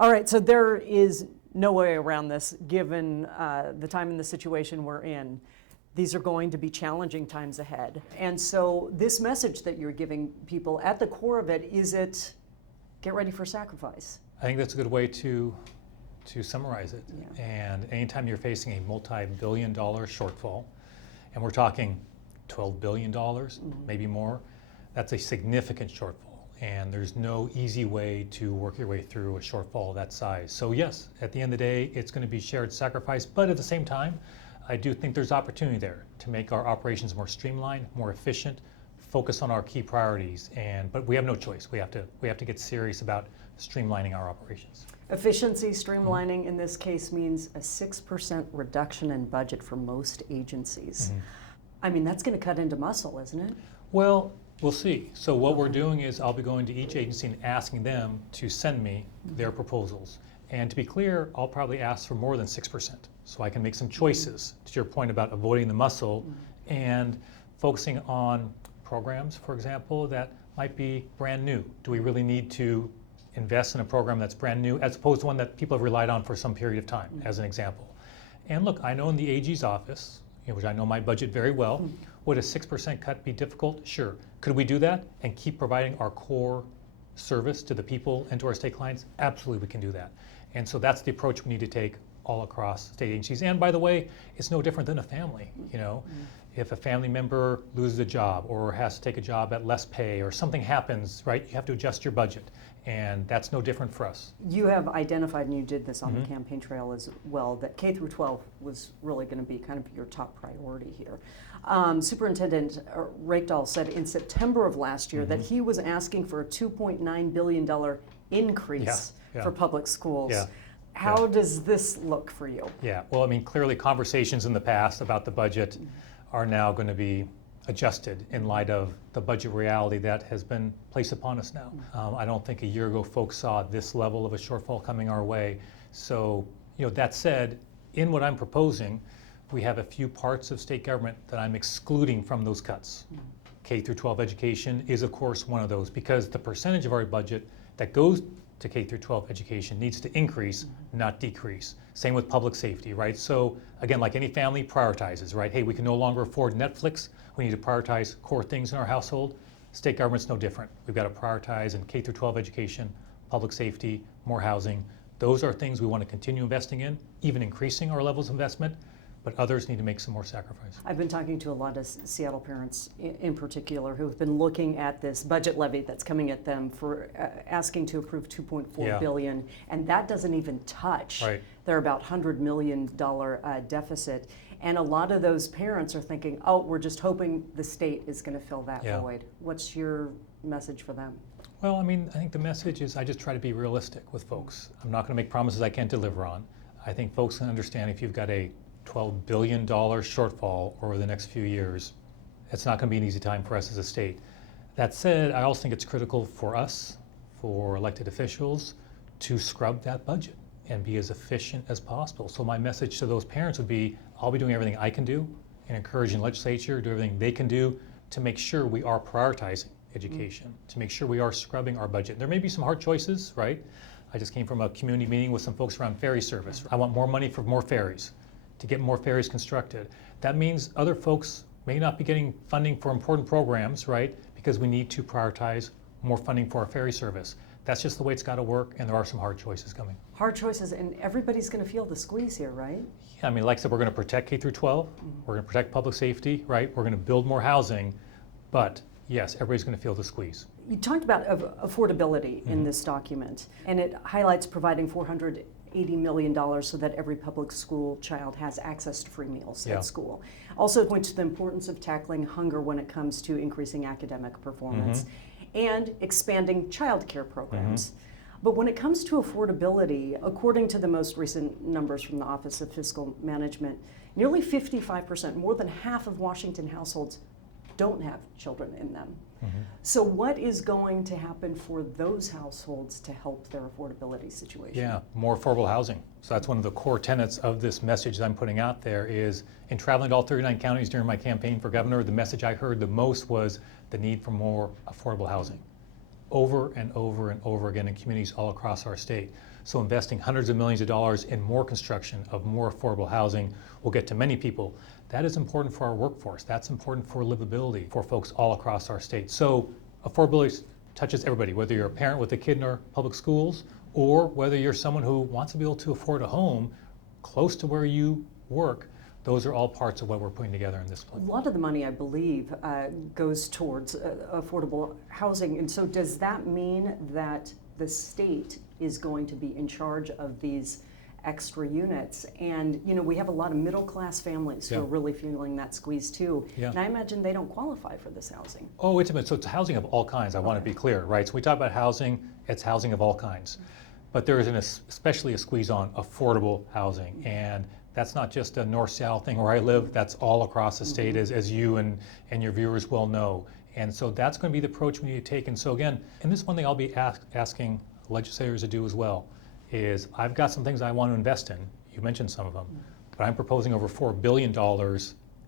All right, so there is no way around this given the time and the situation we're in. These are going to be challenging times ahead. And so this message that you're giving people, at the core of it, is it get ready for sacrifice? I think that's a good way to summarize it. Yeah. And anytime you're facing a multi-billion-dollar shortfall, and we're talking $12 billion, maybe more, that's a significant shortfall. And there's no easy way to work your way through a shortfall of that size. So yes, at the end of the day, it's going to be shared sacrifice, but at the same time, I do think there's opportunity there to make our operations more streamlined, more efficient, focus on our key priorities, but we have no choice. We have to get serious about streamlining our operations. Efficiency, streamlining in this case means a 6% reduction in budget for most agencies. I mean, that's going to cut into muscle, isn't it? Well, we'll see. So what we're doing is I'll be going to each agency and asking them to send me their proposals. And to be clear, I'll probably ask for more than 6%. So I can make some choices, to your point about avoiding the muscle and focusing on programs, for example, that might be brand new. Do we really need to invest in a program that's brand new as opposed to one that people have relied on for some period of time, as an example? And look, I know in the AG's office, which I know my budget very well, would a 6% cut be difficult? Sure. Could we do that and keep providing our core service to the people and to our state clients? Absolutely, we can do that. And so that's the approach we need to take all across state agencies. And by the way, it's no different than a family. If a family member loses a job or has to take a job at less pay or something happens, right, you have to adjust your budget. And that's no different for us. You have identified, and you did this on the campaign trail as well, that K through 12 was really going to be kind of your top priority here. Superintendent Rakedahl said in September of last year that he was asking for a $2.9 billion increase for public schools. How does this look for you? Yeah, well, I mean, clearly conversations in the past about the budget are now going to be adjusted in light of the budget reality that has been placed upon us now. I don't think a year ago folks saw this level of a shortfall coming our way. So, that said, in what I'm proposing, we have a few parts of state government that I'm excluding from those cuts. K through 12 education is, of course, one of those, because the percentage of our budget that goes to K through 12 education needs to increase, not decrease. Same with public safety, right? So again, like any family, prioritizes, right? Hey, we can no longer afford Netflix. We need to prioritize core things in our household. State government's no different. We've got to prioritize in K through 12 education, public safety, more housing. Those are things we want to continue investing in, even increasing our levels of investment, but others need to make some more sacrifice. I've been talking to a lot of Seattle parents in particular who've been looking at this budget levy that's coming at them for asking to approve $2.4 billion, and that doesn't even touch their about $100 million deficit. And a lot of those parents are thinking, oh, we're just hoping the state is going to fill that void. What's your message for them? Well, I mean, I think the message is I just try to be realistic with folks. I'm not going to make promises I can't deliver on. I think folks can understand if you've got a $12 billion shortfall over the next few years, it's not going to be an easy time for us as a state. That said, I also think it's critical for us, for elected officials, to scrub that budget and be as efficient as possible. So my message to those parents would be, I'll be doing everything I can do and encouraging legislature to do everything they can do to make sure we are prioritizing education, to make sure we are scrubbing our budget. There may be some hard choices, right? I just came from a community meeting with some folks around ferry service. I want more money for more ferries, to get more ferries constructed. That means other folks may not be getting funding for important programs, right? Because we need to prioritize more funding for our ferry service. That's just the way it's got to work, and there are some hard choices coming. Hard choices, and everybody's going to feel the squeeze here, right? Yeah, I mean, like I said, we're going to protect K through 12, we're going to protect public safety, right? We're going to build more housing, but yes, everybody's going to feel the squeeze. You talked about affordability in this document, and it highlights providing $480 million so that every public school child has access to free meals at school. Also points to the importance of tackling hunger when it comes to increasing academic performance and expanding child care programs. But when it comes to affordability, according to the most recent numbers from the Office of Fiscal Management, nearly 55%, more than half of Washington households don't have children in them. So what is going to happen for those households to help their affordability situation? Yeah, more affordable housing. So that's one of the core tenets of this message that I'm putting out there is, in traveling to all 39 counties during my campaign for governor, the message I heard the most was the need for more affordable housing. Over and over and over again in communities all across our state. So investing hundreds of millions of dollars in more construction of more affordable housing will get to many people. That is important for our workforce. That's important for livability for folks all across our state. So affordability touches everybody, whether you're a parent with a kid in our public schools or whether you're someone who wants to be able to afford a home close to where you work. Those are all parts of what we're putting together in this plan. A lot of the money, I believe, goes towards affordable housing. And so does that mean that the state is going to be in charge of these extra units? And, you know, we have a lot of middle-class families who are really feeling that squeeze too. And I imagine they don't qualify for this housing. Oh, wait a minute. So it's housing of all kinds. I want to be clear, right? So we talk about housing, it's housing of all kinds. But there is especially a squeeze on affordable housing. And that's not just a north-south thing where I live, that's all across the state, as you and your viewers well know. And so that's going to be the approach we need to take. And so again, and this is one thing I'll be asking legislators to do as well, is I've got some things I want to invest in. You mentioned some of them, but I'm proposing over $4 billion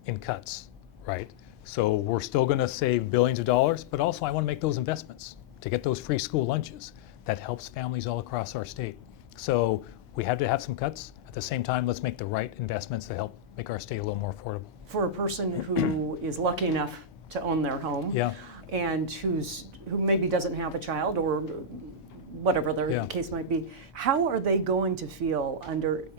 in cuts, right? So we're still going to save billions of dollars, but also I want to make those investments to get those free school lunches. That helps families all across our state. So we have to have some cuts. At the same time, let's make the right investments to help make our state a little more affordable. For a person who is lucky enough to own their home and who maybe doesn't have a child or whatever their case might be, how are they going to feel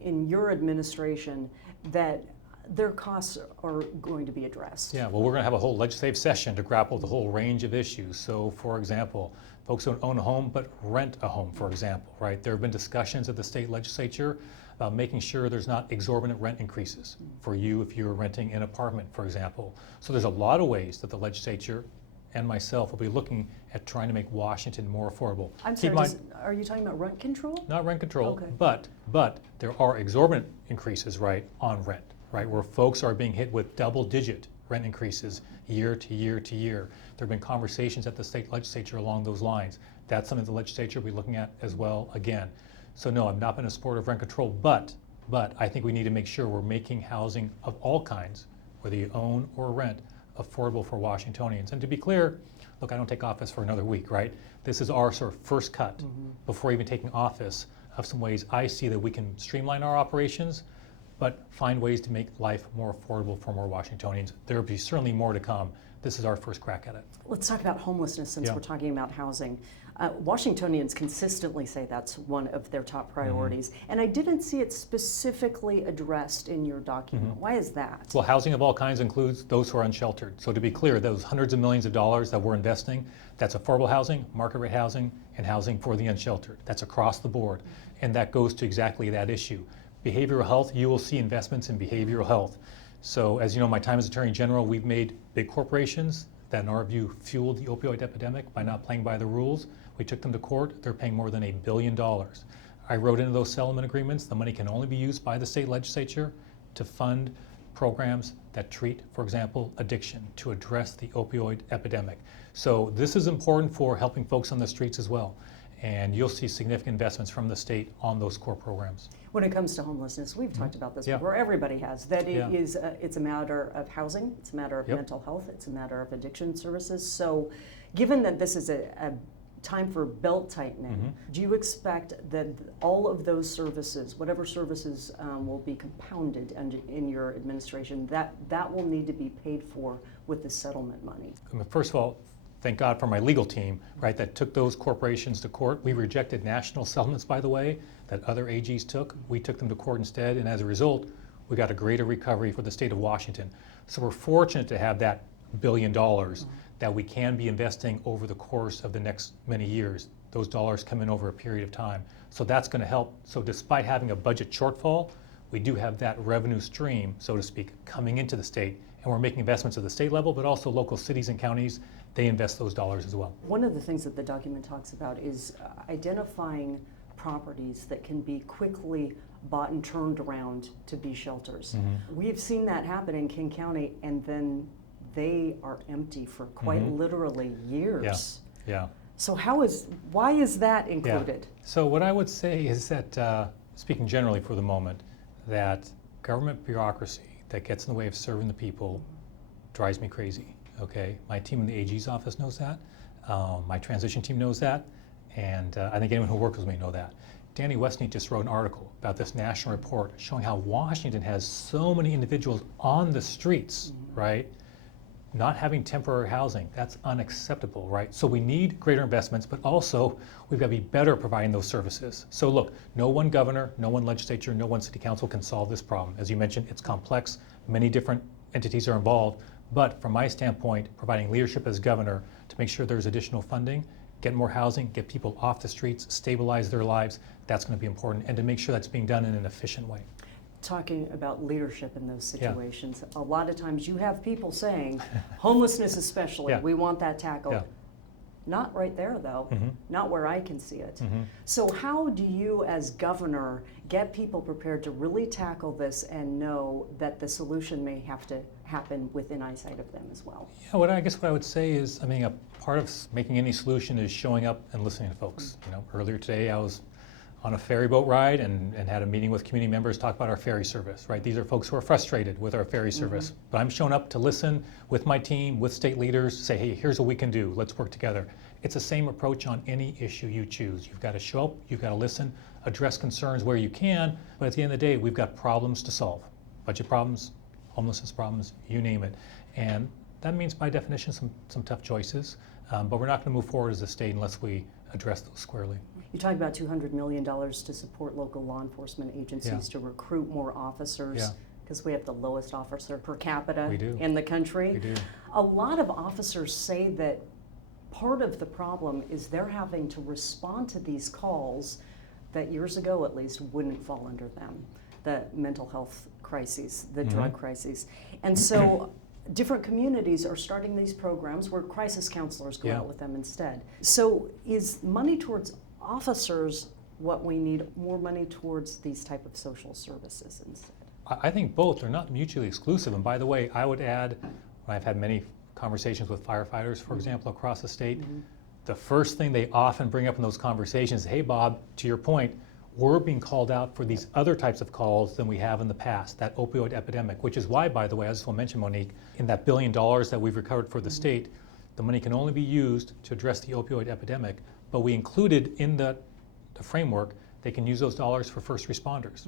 in your administration that their costs are going to be addressed? Yeah, well, we're going to have a whole legislative session to grapple with a whole range of issues. So, for example, folks don't own a home but rent a home, for example, right? There have been discussions at the state legislature about making sure there's not exorbitant rent increases for you if you're renting an apartment, for example. So there's a lot of ways that the legislature and myself will be looking at trying to make Washington more affordable. I'm sorry, are you talking about rent control? Not rent control, but there are exorbitant increases, right, on rent, right, where folks are being hit with double-digit rent increases year to year to year. There have been conversations at the state legislature along those lines. That's something the legislature will be looking at as well again. So no, I've not been a supporter of rent control, but I think we need to make sure we're making housing of all kinds, whether you own or rent, affordable for Washingtonians. And to be clear, look, I don't take office for another week, right? This is our sort of first cut before even taking office of some ways I see that we can streamline our operations, but find ways to make life more affordable for more Washingtonians. There will be certainly more to come. This is our first crack at it. Let's talk about homelessness since we're talking about housing. Washingtonians consistently say that's one of their top priorities, and I didn't see it specifically addressed in your document. Why is that? Well, housing of all kinds includes those who are unsheltered. So to be clear, those hundreds of millions of dollars that we're investing, that's affordable housing, market rate housing, and housing for the unsheltered. That's across the board, and that goes to exactly that issue. Behavioral health, you will see investments in behavioral health. So as you know, my time as Attorney General, we've made big corporations that in our view fueled the opioid epidemic by not playing by the rules. We took them to court. They're paying more than $1 billion. I wrote into those settlement agreements, the money can only be used by the state legislature to fund programs that treat, for example, addiction, to address the opioid epidemic. So this is important for helping folks on the streets as well. And you'll see significant investments from the state on those core programs. When it comes to homelessness, we've talked about this before, everybody has, that it's a matter of housing, it's a matter of mental health, it's a matter of addiction services. So given that this is a time for belt tightening, do you expect that all of those services, whatever services will be compounded in your administration, that will need to be paid for with the settlement money? First of all, thank God for my legal team, right, that took those corporations to court. We rejected national settlements, by the way, that other AGs took. We took them to court instead, and as a result, we got a greater recovery for the state of Washington. So we're fortunate to have that $1 billion that we can be investing over the course of the next many years. Those dollars come in over a period of time. So that's going to help. So despite having a budget shortfall, we do have that revenue stream, so to speak, coming into the state. And we're making investments at the state level, but also local cities and counties, they invest those dollars as well. One of the things that the document talks about is identifying properties that can be quickly bought and turned around to be shelters. We've seen that happen in King County, and then they are empty for quite literally years. So why is that included? So what I would say is that, speaking generally for the moment, that government bureaucracy that gets in the way of serving the people drives me crazy, okay? My team in the AG's office knows that. My transition team knows that. And I think anyone who works with me knows that. Danny Westney just wrote an article about this national report showing how Washington has so many individuals on the streets, right? Not having temporary housing, that's unacceptable, right? So we need greater investments, but also we've got to be better providing those services. So look, no one governor, no one legislature, no one city council can solve this problem. As you mentioned, it's complex, many different entities are involved, but from my standpoint, providing leadership as governor to make sure there's additional funding, get more housing, get people off the streets, stabilize their lives, that's going to be important, and to make sure that's being done in an efficient way. Talking about leadership in those situations, a lot of times you have people saying, homelessness especially, we want that tackled. Not right there though, not where I can see it. So how do you as governor get people prepared to really tackle this and know that the solution may have to happen within eyesight of them as well? Yeah, what I would say is, I mean, a part of making any solution is showing up and listening to folks. You know, earlier today I was on a ferry boat ride and had a meeting with community members, talk about our ferry service, right? These are folks who are frustrated with our ferry service, but I'm showing up to listen with my team, with state leaders, say, hey, here's what we can do, let's work together. It's the same approach on any issue you choose. You've got to show up, you've got to listen, address concerns where you can, but at the end of the day, we've got problems to solve. Budget problems, homelessness problems, you name it. And that means by definition some tough choices, but we're not going to move forward as a state unless we address those squarely. You talk about $200 million to support local law enforcement agencies to recruit more officers, because we have the lowest officer per capita in the country. We do. A lot of officers say that part of the problem is they're having to respond to these calls that years ago at least wouldn't fall under them, the mental health crises, the drug crises. And so different communities are starting these programs where crisis counselors go out with them instead. So is money towards officers what we need, more money towards these type of social services instead? I think both are not mutually exclusive. And by the way, I would add, I've had many conversations with firefighters, for example, across the state. The first thing they often bring up in those conversations is, hey Bob, to your point, we're being called out for these other types of calls than we have in the past, that opioid epidemic, which is why, by the way, I just want to mention, Monique, in that $1 billion that we've recovered for the state, the money can only be used to address the opioid epidemic, but we included in the framework, they can use those dollars for first responders.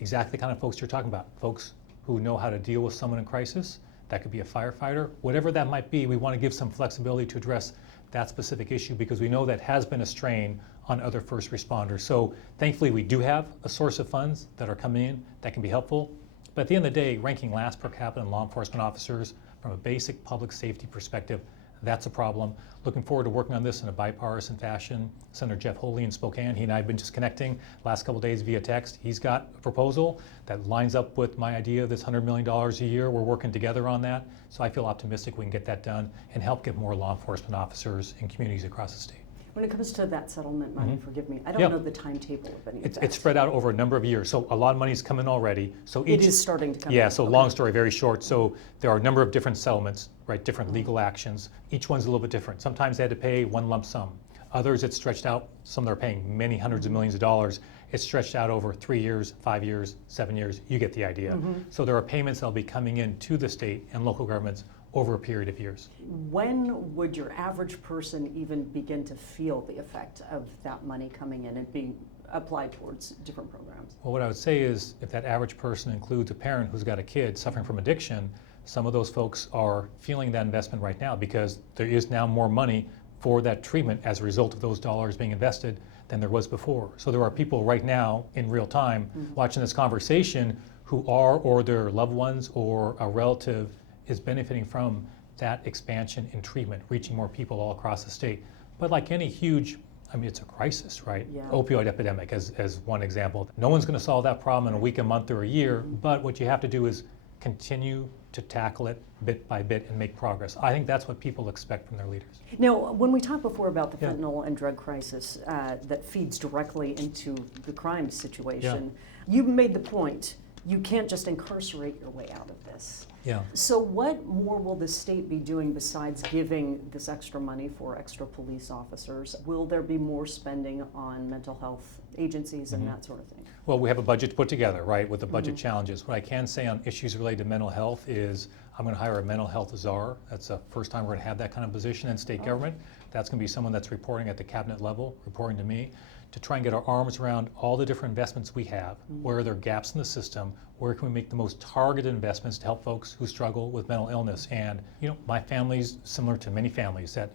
Exactly the kind of folks you're talking about, folks who know how to deal with someone in crisis. That could be a firefighter, whatever that might be. We want to give some flexibility to address that specific issue because we know that has been a strain on other first responders. So thankfully we do have a source of funds that are coming in that can be helpful. But at the end of the day, ranking last per capita in law enforcement officers from a basic public safety perspective, that's a problem. Looking forward to working on this in a bipartisan fashion. Senator Jeff Holy in Spokane, he and I have been just connecting last couple of days via text. He's got a proposal that lines up with my idea of this $100 million a year. We're working together on that. So I feel optimistic we can get that done and help get more law enforcement officers in communities across the state. When it comes to that settlement money, forgive me, I don't know the timetable of any of that. It's spread out over a number of years, so a lot of money's come in already. So it is starting to come in. Yeah, so long story, very short. So there are a number of different settlements, right, different legal actions. Each one's a little bit different. Sometimes they had to pay one lump sum. Others it's stretched out, some they're paying many hundreds of millions of dollars. It's stretched out over 3 years, 5 years, 7 years, you get the idea. So there are payments that'll be coming in to the state and local governments over a period of years. When would your average person even begin to feel the effect of that money coming in and being applied towards different programs? Well, what I would say is if that average person includes a parent who's got a kid suffering from addiction, some of those folks are feeling that investment right now because there is now more money for that treatment as a result of those dollars being invested than there was before. So there are people right now in real time watching this conversation who are, or their loved ones or a relative is benefiting from that expansion in treatment, reaching more people all across the state. But like any huge, I mean, it's a crisis, right? Opioid epidemic as one example. No one's going to solve that problem in a week, a month, or a year, but what you have to do is continue to tackle it bit by bit and make progress. I think that's what people expect from their leaders. Now, when we talked before about the fentanyl and drug crisis that feeds directly into the crime situation, you made the point, you can't just incarcerate your way out of this. So what more will the state be doing besides giving this extra money for extra police officers? Will there be more spending on mental health agencies and that sort of thing? Well, we have a budget to put together, right, with the budget challenges. What I can say on issues related to mental health is I'm going to hire a mental health czar. That's the first time we're going to have that kind of position in state government. That's going to be someone that's reporting at the cabinet level, reporting to me, to try and get our arms around all the different investments we have. Where are there gaps in the system? Where can we make the most targeted investments to help folks who struggle with mental illness? And my family's similar to many families that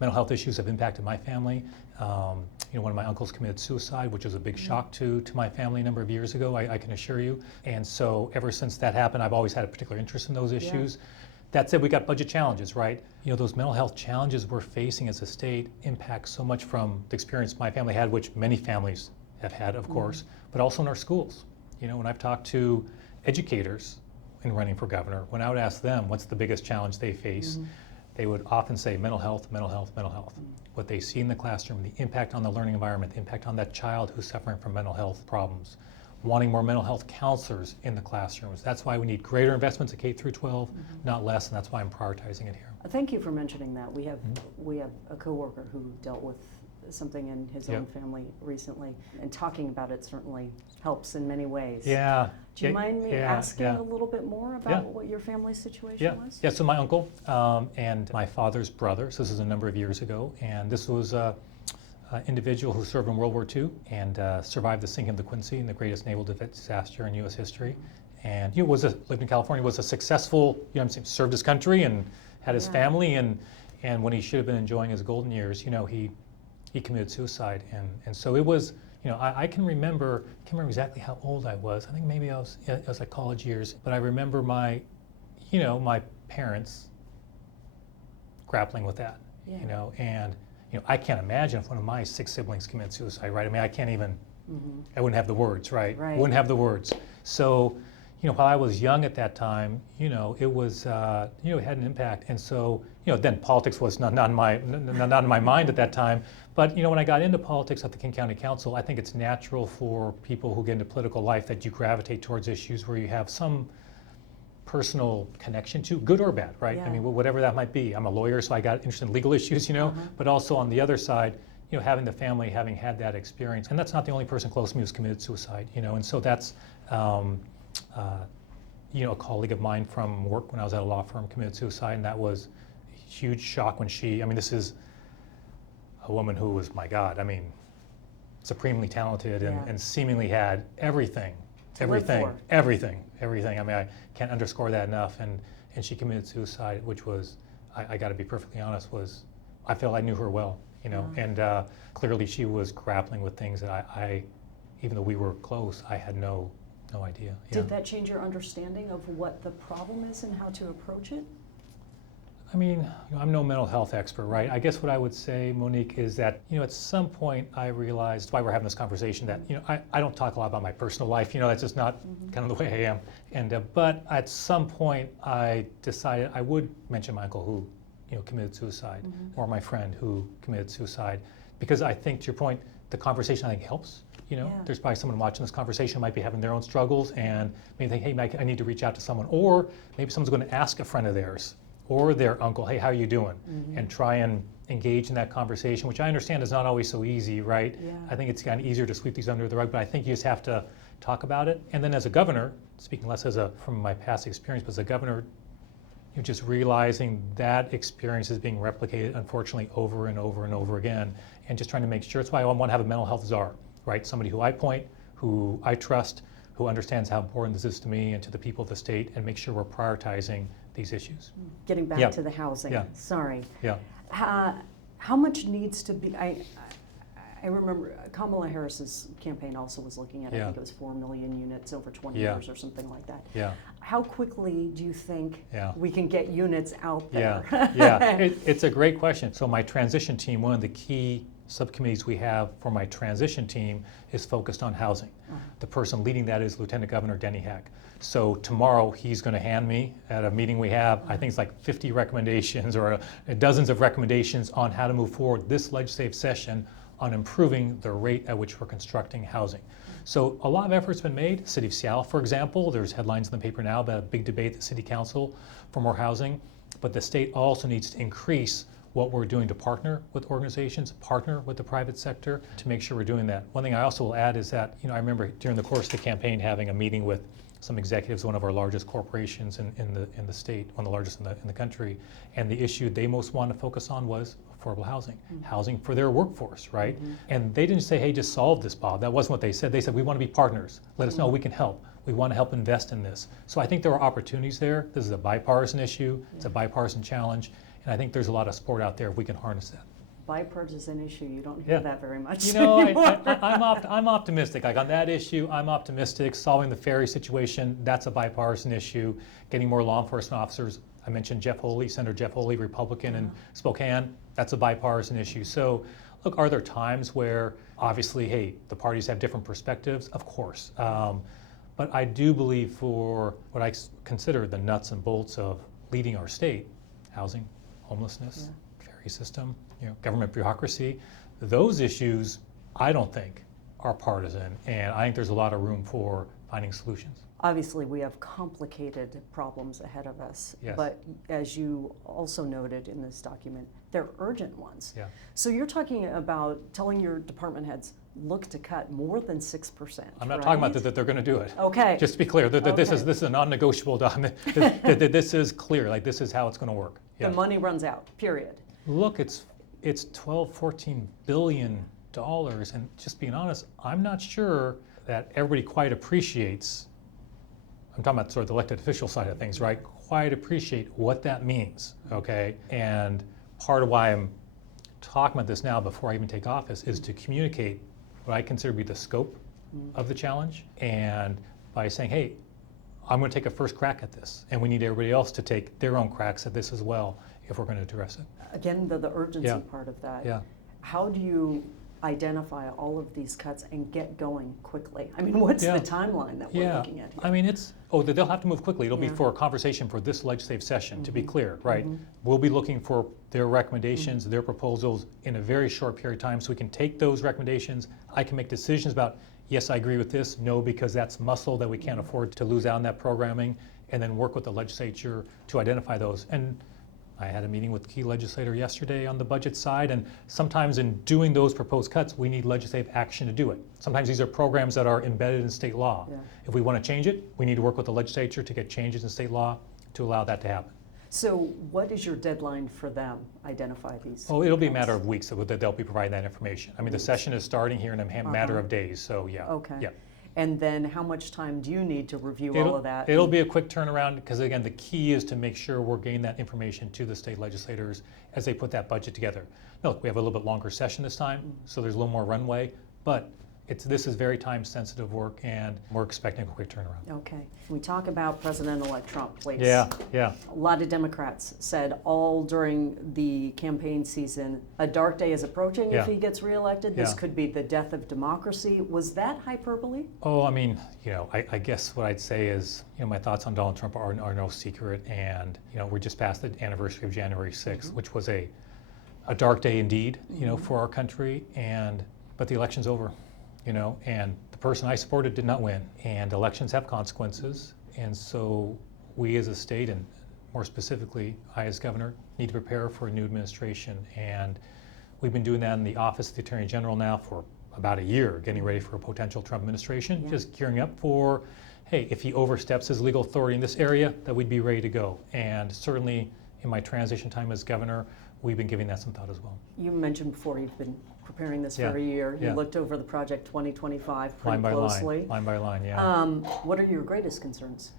mental health issues have impacted my family. One of my uncles committed suicide, which was a big shock to my family a number of years ago, I can assure you. And so ever since that happened, I've always had a particular interest in those issues. That said, we got budget challenges, right? Those mental health challenges we're facing as a state impact so much from the experience my family had, which many families have had, of course, but also in our schools. When I've talked to educators in running for governor, when I would ask them what's the biggest challenge they face, they would often say mental health, mental health, mental health. What they see in the classroom, the impact on the learning environment, the impact on that child who's suffering from mental health problems. Wanting more mental health counselors in the classrooms. That's why we need greater investments at K through 12, not less, and that's why I'm prioritizing it here. Thank you for mentioning that. We have a coworker who dealt with something in his own family recently, and talking about it certainly helps in many ways. Yeah. Do you mind me asking a little bit more about what your family's situation was? Yeah, so my uncle and my father's brother, so this is a number of years ago, and this was an individual who served in World War II and survived the sinking of the Quincy in the greatest naval disaster in U.S. history. And lived in California, was a successful, served his country and had his family, and when he should have been enjoying his golden years, he committed suicide. And so it was, I can't remember exactly how old I was. I think maybe it was like college years, but I remember my parents grappling with that, and I can't imagine if one of my 6 siblings committed suicide, right? I mean, I can't even, I wouldn't have the words, right? Wouldn't have the words. So, while I was young at that time, it was, it had an impact. And so, then politics was not in my mind at that time. But, when I got into politics at the King County Council, I think it's natural for people who get into political life that you gravitate towards issues where you have some personal connection to, good or bad, right? I mean, whatever that might be. I'm a lawyer, so I got interested in legal issues, but also on the other side, having the family, having had that experience. And that's not the only person close to me who's committed suicide, and so that's, a colleague of mine from work when I was at a law firm committed suicide, and that was a huge shock when this is a woman who was, my God, supremely talented and seemingly had everything. I mean, I can't underscore that enough. And she committed suicide, which was, I got to be perfectly honest, I felt I knew her well, and clearly she was grappling with things that I, even though we were close, I had no idea. Did that change your understanding of what the problem is and how to approach it? I mean, I'm no mental health expert, right? I guess what I would say, Monique, is that, at some point I realized, why we're having this conversation, that, I don't talk a lot about my personal life, that's just not kind of the way I am. And, but at some point I decided I would mention my uncle who, committed suicide, or my friend who committed suicide, because I think, to your point, the conversation I think helps. There's probably someone watching this conversation might be having their own struggles and maybe think, hey, Mike, I need to reach out to someone. Or maybe someone's going to ask a friend of theirs or their uncle, hey, how are you doing? And try and engage in that conversation, which I understand is not always so easy, right? I think it's kind of easier to sweep these under the rug, but I think you just have to talk about it. And then as a governor, speaking less from my past experience, but as a governor, you're just realizing that experience is being replicated, unfortunately, over and over and over again, and just trying to make sure. That's why I want to have a mental health czar, right? Somebody who I point, who I trust, who understands how important this is to me and to the people of the state, and make sure we're prioritizing these issues. Getting back to the housing. Sorry. How much needs to be? I remember Kamala Harris's campaign also was looking at, I think it was 4 million units over 20 years or something like that. How quickly do you think we can get units out there? It's a great question. So my transition team, one of the key subcommittees we have for my transition team is focused on housing. The person leading that is Lieutenant Governor Denny Hack. So tomorrow he's going to hand me, at a meeting we have, I think it's like 50 recommendations or dozens of recommendations on how to move forward this legislative session on improving the rate at which we're constructing housing. So a lot of effort's been made. City of Seattle, for example, there's headlines in the paper now about a big debate at the City Council for more housing, but the state also needs to increase what we're doing to partner with organizations, partner with the private sector to make sure we're doing that. One thing I also will add is that, I remember during the course of the campaign having a meeting with some executives, one of our largest corporations in the state, one of the largest in the country, and the issue they most wanted to focus on was affordable housing, housing for their workforce, right? And they didn't say, hey, just solve this, Bob. That wasn't what they said. They said, we want to be partners. Let us know we can help. We want to help invest in this. So I think there are opportunities there. This is a bipartisan issue. It's a bipartisan challenge. And I think there's a lot of support out there if we can harness that. Bipartisan issue, you don't hear that very much. You know, I'm optimistic. Like on that issue, I'm optimistic. Solving the ferry situation, that's a bipartisan issue. Getting more law enforcement officers. I mentioned Jeff Holey, Senator Jeff Holey, Republican in Spokane. That's a bipartisan issue. So, look, are there times where obviously, hey, the parties have different perspectives? Of course. But I do believe for what I consider the nuts and bolts of leading our state, housing, homelessness, ferry system, government bureaucracy, those issues I don't think are partisan, and I think there's a lot of room for finding solutions. Obviously, we have complicated problems ahead of us, Yes. but as you also noted in this document, they're urgent ones. Yeah. So you're talking about telling your department heads, look to cut more than 6%. I'm not talking about that they're going to do it. Okay. Just to be clear, this Okay. is a non-negotiable document. This is clear. Like this is how it's going to work. The money runs out, period. Look, it's 12-14 billion dollars, and just being honest, I'm not sure that everybody quite appreciates. I'm talking about sort of the elected official side of things, right? Quite appreciate what that means, okay? And part of why I'm talking about this now before I even take office is to communicate what I consider to be the scope of the challenge, and by saying, hey, I'm going to take a first crack at this, and we need everybody else to take their own cracks at this as well if we're going to address it. Again, the urgency part of that. Yeah. How do you identify all of these cuts and get going quickly? I mean, what's the timeline that we're looking at here? I mean, they'll have to move quickly. It'll be for a conversation for this legislative session, to be clear, right? We'll be looking for their recommendations, their proposals in a very short period of time, so we can take those recommendations. I can make decisions about, yes, I agree with this, no, because that's muscle that we can't afford to lose out on that programming, and then work with the legislature to identify those. And I had a meeting with key legislator yesterday on the budget side, and sometimes in doing those proposed cuts, we need legislative action to do it. Sometimes these are programs that are embedded in state law. Yeah. If we want to change it, we need to work with the legislature to get changes in state law to allow that to happen. So what is your deadline for them identify these? Oh, it'll be a cuts? matter of weeks that they'll be providing that information. I mean, the session is starting here in a matter of days, so yeah. Okay. Yeah. And then how much time do you need to review all of that? It'll be a quick turnaround because, again, the key is to make sure we're getting that information to the state legislators as they put that budget together. Look, we have a little bit longer session this time, so there's a little more runway, but this is very time-sensitive work, and we're expecting a quick turnaround. Okay. Can we talk about President-elect Trump, please? Yeah. A lot of Democrats said all during the campaign season, a dark day is approaching if he gets reelected. This could be the death of democracy. Was that hyperbole? Oh, I mean, I guess what I'd say is, my thoughts on Donald Trump are no secret, and, we just passed the anniversary of January 6th, which was a dark day indeed, for our country, but the election's over. And the person I supported did not win. And elections have consequences. And so we as a state, and more specifically, I as governor, need to prepare for a new administration. And we've been doing that in the Office of the Attorney General now for about a year, getting ready for a potential Trump administration, just gearing up for, hey, if he oversteps his legal authority in this area, that we'd be ready to go. And certainly in my transition time as governor, we've been giving that some thought as well. You mentioned before you've been preparing this for a year. You looked over the project 2025 pretty closely. Line by line, yeah. What are your greatest concerns?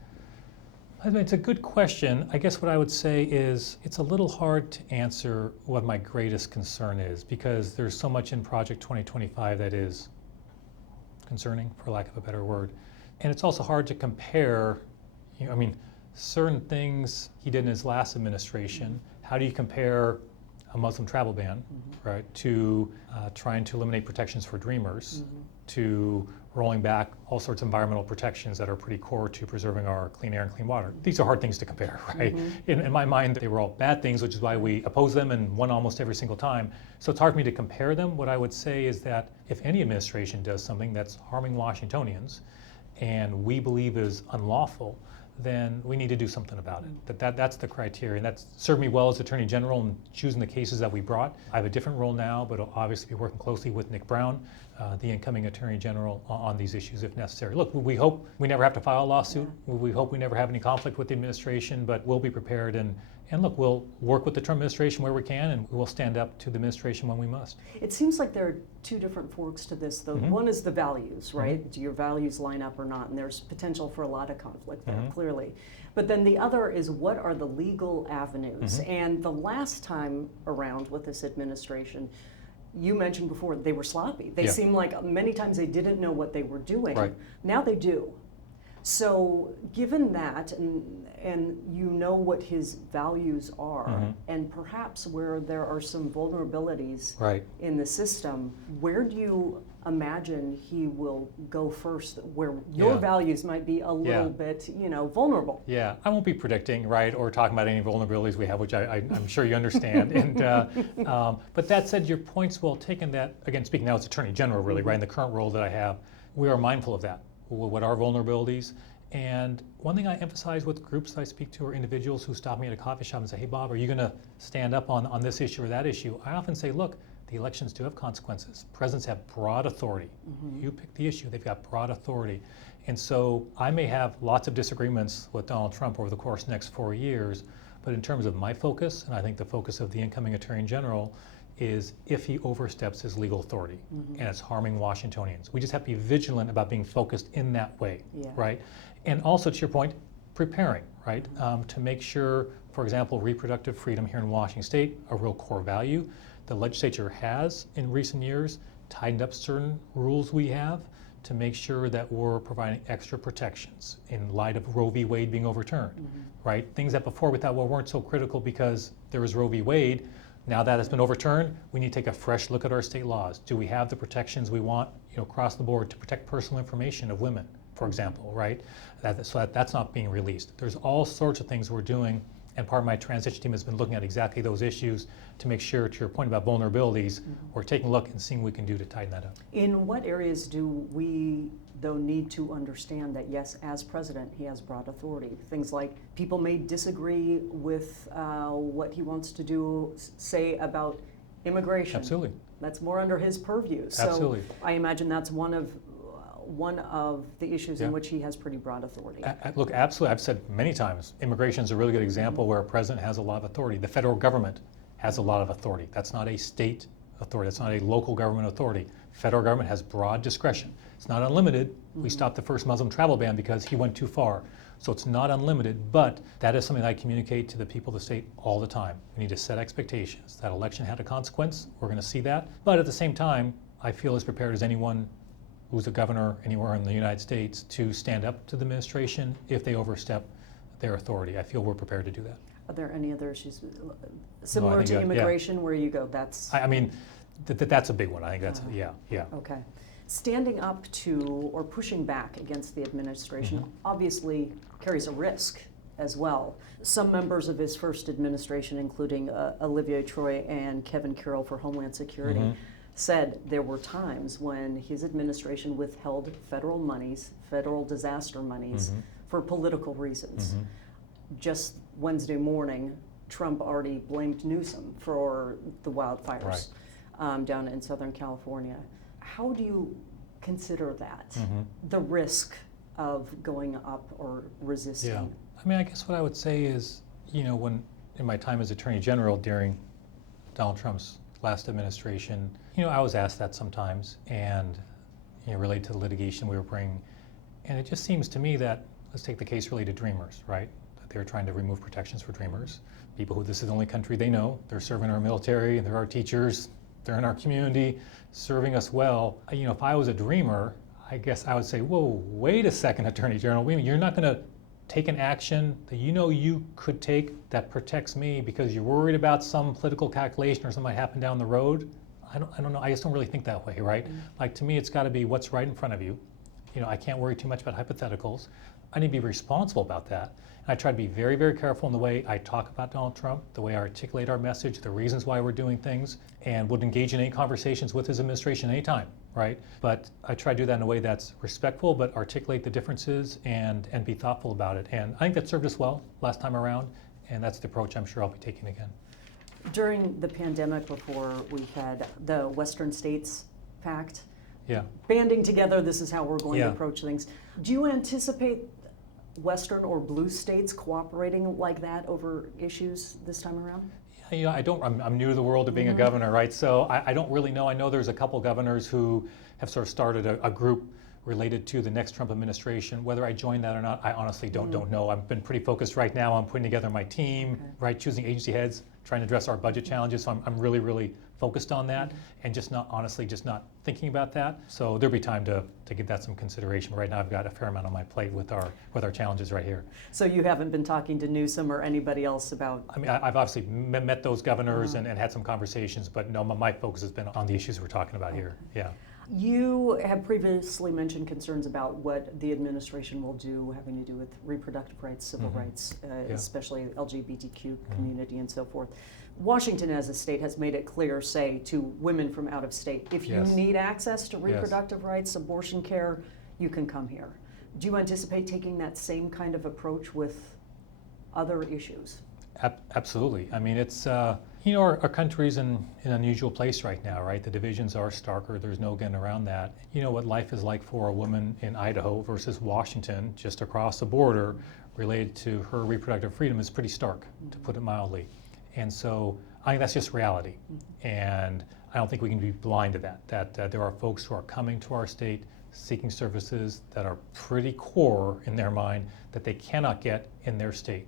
I mean, it's a good question. I guess what I would say is it's a little hard to answer what my greatest concern is because there's so much in Project 2025 that is concerning, for lack of a better word. And it's also hard to compare, certain things he did in his last administration. How do you compare a Muslim travel ban, right, to trying to eliminate protections for dreamers, to rolling back all sorts of environmental protections that are pretty core to preserving our clean air and clean water? These are hard things to compare, right? In my mind, they were all bad things, which is why we oppose them and won almost every single time. So it's hard for me to compare them. What I would say is that if any administration does something that's harming Washingtonians and we believe is unlawful, then we need to do something about it. That's the criteria, and that's served me well as Attorney General in choosing the cases that we brought. I have a different role now, but I'll obviously be working closely with Nick Brown, the incoming Attorney General, on these issues if necessary. Look, we hope we never have to file a lawsuit. We hope we never have any conflict with the administration, but we'll be prepared and And look, we'll work with the Trump administration where we can, and we'll stand up to the administration when we must. It seems like there are two different forks to this, though. One is the values, right? Do your values line up or not? And there's potential for a lot of conflict there, clearly. But then the other is, what are the legal avenues? And the last time around with this administration, you mentioned before, they were sloppy. They seemed like many times they didn't know what they were doing. Right. Now they do. So given that, and you know what his values are, and perhaps where there are some vulnerabilities in the system, where do you imagine he will go first, where your values might be a little bit, vulnerable? Yeah, I won't be predicting, right, or talking about any vulnerabilities we have, which I'm sure you understand. And but that said, your point's well taken. That, again, speaking now as Attorney General, really, right, in the current role that I have, we are mindful of that. What are vulnerabilities? And one thing I emphasize with groups that I speak to, or individuals who stop me at a coffee shop and say, hey Bob, are you going to stand up on this issue or that issue? I often say, look, the elections do have consequences. Presidents have broad authority. You pick the issue, they've got broad authority. And so I may have lots of disagreements with Donald Trump over the course of the next 4 years, but in terms of my focus, and I think the focus of the incoming Attorney General, is if he oversteps his legal authority and it's harming Washingtonians. We just have to be vigilant about being focused in that way, right? And also, to your point, preparing, right? To make sure, for example, reproductive freedom here in Washington State, a real core value. The legislature has, in recent years, tightened up certain rules we have to make sure that we're providing extra protections in light of Roe v. Wade being overturned, right? Things that before we thought, well, weren't so critical because there was Roe v. Wade. Now that has been overturned, we need to take a fresh look at our state laws. Do we have the protections we want, across the board to protect personal information of women, for example, right? So that's not being released. There's all sorts of things we're doing, and part of my transition team has been looking at exactly those issues to make sure, to your point about vulnerabilities, we're taking a look and seeing what we can do to tighten that up. In what areas do we, though, need to understand that, yes, as president, he has broad authority? Things like people may disagree with what he wants to do, say, about immigration. Absolutely. That's more under his purview. So Absolutely. I imagine that's one of the issues in which he has pretty broad authority. Look, absolutely. I've said many times, immigration is a really good example where a president has a lot of authority. The federal government has a lot of authority. That's not a state authority. That's not a local government authority. Federal government has broad discretion. It's not unlimited. We stopped the first Muslim travel ban because he went too far. So it's not unlimited, but that is something that I communicate to the people of the state all the time. We need to set expectations. That election had a consequence. We're going to see that. But at the same time, I feel as prepared as anyone who's a governor anywhere in the United States to stand up to the administration if they overstep their authority. I feel we're prepared to do that. Are there any other issues similar to immigration where you go, that's... I mean, that's a big one. I think that's, yeah. Okay. Standing up to or pushing back against the administration obviously carries a risk as well. Some members of his first administration, including Olivia Troy and Kevin KIRO for Homeland Security, said there were times when his administration withheld federal monies, federal disaster monies, for political reasons. Just Wednesday morning, Trump already blamed Newsom for the wildfires down in Southern California. How do you consider that, the risk of going up or resisting? Yeah. I mean, I guess what I would say is, when in my time as Attorney General during Donald Trump's last administration, I was asked that sometimes, and related to the litigation we were bringing. And it just seems to me that, let's take the case related to Dreamers, right? That they're trying to remove protections for Dreamers. People who this is the only country they know. They're serving our military, and they're our teachers. They're in our community, serving us well. If I was a Dreamer, I guess I would say, whoa, wait a second, Attorney General. You're not going to take an action that you could take that protects me because you're worried about some political calculation or something might happen down the road. I don't know. I just don't really think that way, right? Like, to me, it's got to be what's right in front of you. I can't worry too much about hypotheticals. I need to be responsible about that. And I try to be very, very careful in the way I talk about Donald Trump, the way I articulate our message, the reasons why we're doing things, and would engage in any conversations with his administration anytime, right? But I try to do that in a way that's respectful, but articulate the differences and be thoughtful about it. And I think that served us well last time around, and that's the approach I'm sure I'll be taking again. During the pandemic, before we had the Western States Pact, Yeah. banding together, this is how we're going to approach things. Do you anticipate Western or blue states cooperating like that over issues this time around? Yeah, I'm new to the world of being a governor, right? So I don't really know. I know there's a couple governors who have sort of started a group related to the next Trump administration. Whether I join that or not, I honestly don't know. I've been pretty focused right now on putting together my team, right, choosing agency heads, trying to address our budget challenges. So I'm really focused on that, and just not thinking about that. So there'll be time to give that some consideration. But right now I've got a fair amount on my plate with our challenges right here. So you haven't been talking to Newsom or anybody else about? I mean, I've obviously met those governors and had some conversations, but no, my focus has been on the issues we're talking about here. Yeah. You have previously mentioned concerns about what the administration will do having to do with reproductive rights, civil rights, especially LGBTQ community and so forth. Washington as a state has made it clear, say, to women from out of state, if you need access to reproductive rights, abortion care, you can come here. Do you anticipate taking that same kind of approach with other issues? Absolutely. I mean, it's, our country's in an unusual place right now, right? The divisions are starker. There's no getting around that. You know what life is like for a woman in Idaho versus Washington, just across the border, related to her reproductive freedom is pretty stark, to put it mildly. And so I think that's just reality. And I don't think we can be blind to that there are folks who are coming to our state seeking services that are pretty core in their mind that they cannot get in their state.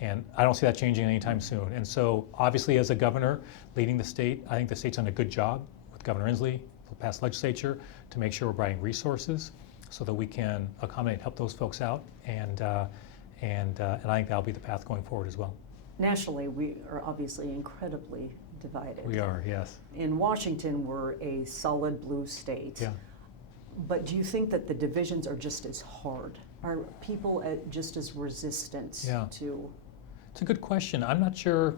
And I don't see that changing anytime soon. And so obviously as a governor leading the state, I think the state's done a good job with Governor Inslee, the past legislature, to make sure we're providing resources so that we can accommodate, help those folks out. And I think that'll be the path going forward as well. Nationally, we are obviously incredibly divided. We are, yes. In Washington, we're a solid blue state. Yeah. But do you think that the divisions are just as hard? Are people just as resistant to? It's a good question. I'm not sure,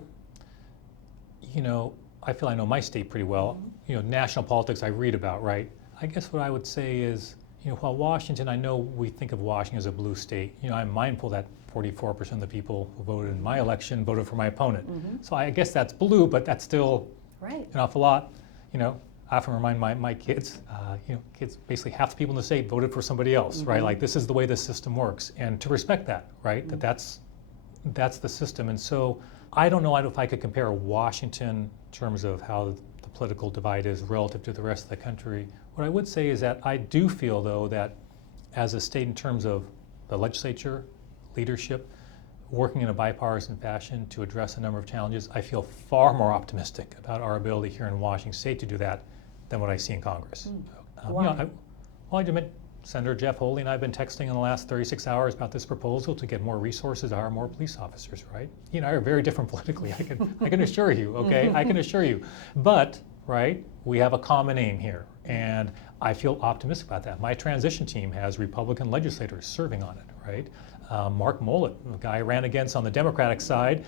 I feel I know my state pretty well. National politics I read about, right? I guess what I would say is, while Washington, I know we think of Washington as a blue state, I'm mindful that 44% of the people who voted in my election voted for my opponent. So I guess that's blue, but that's still an awful lot. I often remind my kids, kids, basically half the people in the state voted for somebody else, right? Like this is the way the system works, and to respect that, right? That's the system. And so I don't know if I could compare Washington in terms of how the political divide is relative to the rest of the country. What I would say is that I do feel, though, that as a state in terms of the legislature, leadership, working in a bipartisan fashion to address a number of challenges, I feel far more optimistic about our ability here in Washington state to do that than what I see in Congress. I met Senator Jeff Holy and I have been texting in the last 36 hours about this proposal to get more resources to hire more police officers, right? He and I are very different politically, I can assure you, okay? I can assure you. But, right, we have a common aim here, and I feel optimistic about that. My transition team has Republican legislators serving on it, right? Mark Mollett, the guy I ran against on the Democratic side,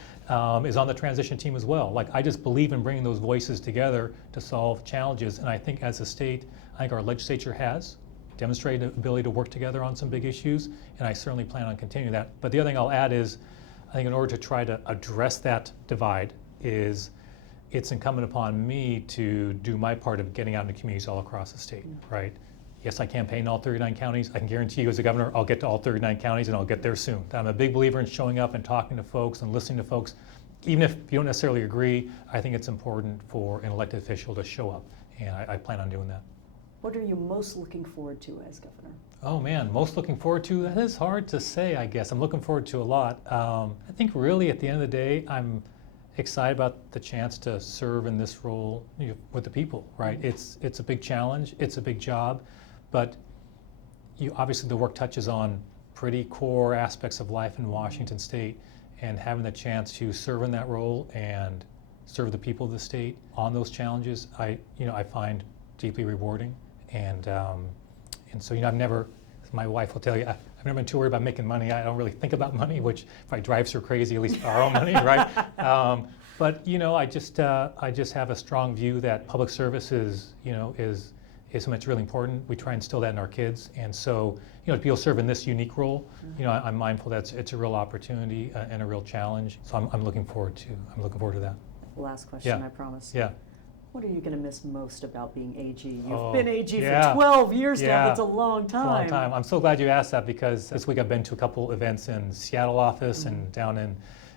is on the transition team as well. I just believe in bringing those voices together to solve challenges, and I think as a state, I think our legislature has demonstrated an ability to work together on some big issues, and I certainly plan on continuing that. But the other thing I'll add is, I think in order to try to address that divide it's incumbent upon me to do my part of getting out into communities all across the state, right? Yes, I campaign in all 39 counties. I can guarantee you as a governor, I'll get to all 39 counties and I'll get there soon. I'm a big believer in showing up and talking to folks and listening to folks. Even if you don't necessarily agree, I think it's important for an elected official to show up, and I plan on doing that. What are you most looking forward to as governor? Oh man, most looking forward to? That is hard to say, I guess. I'm looking forward to a lot. I think really at the end of the day, I'm excited about the chance to serve in this role with the people, right? It's a big challenge, it's a big job, but obviously the work touches on pretty core aspects of life in Washington state, and having the chance to serve in that role and serve the people of the state on those challenges, I find deeply rewarding. And so I've never, my wife will tell you, I've never been too worried about making money. I don't really think about money, which probably drives her crazy, at least our own money, right? But I just have a strong view that public service is something that's really important. We try and instill that in our kids, and so to be able to serve in this unique role, I'm mindful that it's a real opportunity and a real challenge. So I'm looking forward to that. Last question, I promise. Yeah. What are you going to miss most about being AG? You've Oh, been AG yeah. for 12 years now. Yeah. That's a long It's a long time. time. I'm so glad you asked that, because this week I've been to a couple events in Seattle office Mm-hmm. and down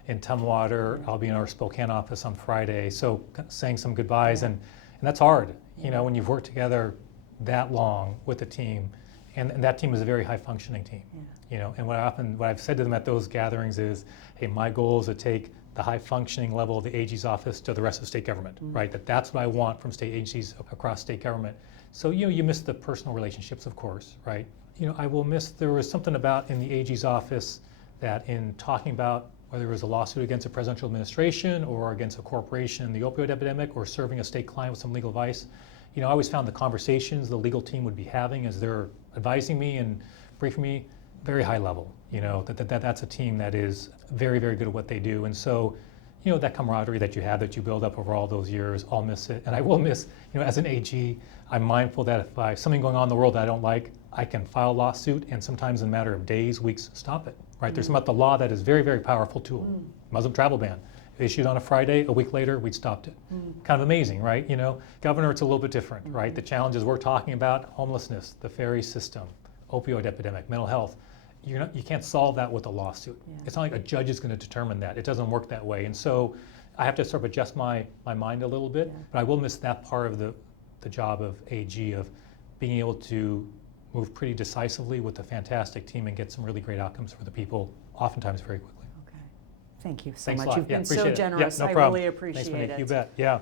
in Tumwater. I'll be in our Spokane office on Friday. So saying some goodbyes, Yeah. and that's hard, you know, when you've worked together that long with a team, and that team is a very high functioning team. Yeah. You know, and what I've said to them at those gatherings is, hey, my goal is to take the high functioning level of the AG's office to the rest of state government, right? That's what I want from state agencies across state government. So, you know, you miss the personal relationships, of course, right? You know, I will miss, there was something about in the AG's office that in talking about whether it was a lawsuit against a presidential administration or against a corporation, the opioid epidemic, or serving a state client with some legal advice, you know, I always found the conversations the legal team would be having as they're advising me and briefing me very high level. You know, that's a team that is very, very good at what they do. And so, you know, that camaraderie that you have, that you build up over all those years, I'll miss it. And I will miss, you know, as an AG, I'm mindful that if I have something going on in the world that I don't like, I can file a lawsuit, and sometimes in a matter of days, weeks, stop it, right? There's something about the law that is very, very powerful tool. Muslim travel ban, issued on a Friday, a week later, we'd stopped it. Kind of amazing, right? You know, Governor, it's a little bit different, right? The challenges we're talking about, homelessness, the ferry system, opioid epidemic, mental health, you can't solve that with a lawsuit. Yeah. It's not like a judge is going to determine that. It doesn't work that way. And so I have to sort of adjust my mind a little bit, but I will miss that part of the job of AG, of being able to move pretty decisively with a fantastic team and get some really great outcomes for the people, oftentimes very quickly. Okay. Thank you so Thanks a much. lot. You've Yeah, been so appreciate it. generous. Yeah, no I problem. really appreciate Thanks, Monique. it. You bet. Yeah.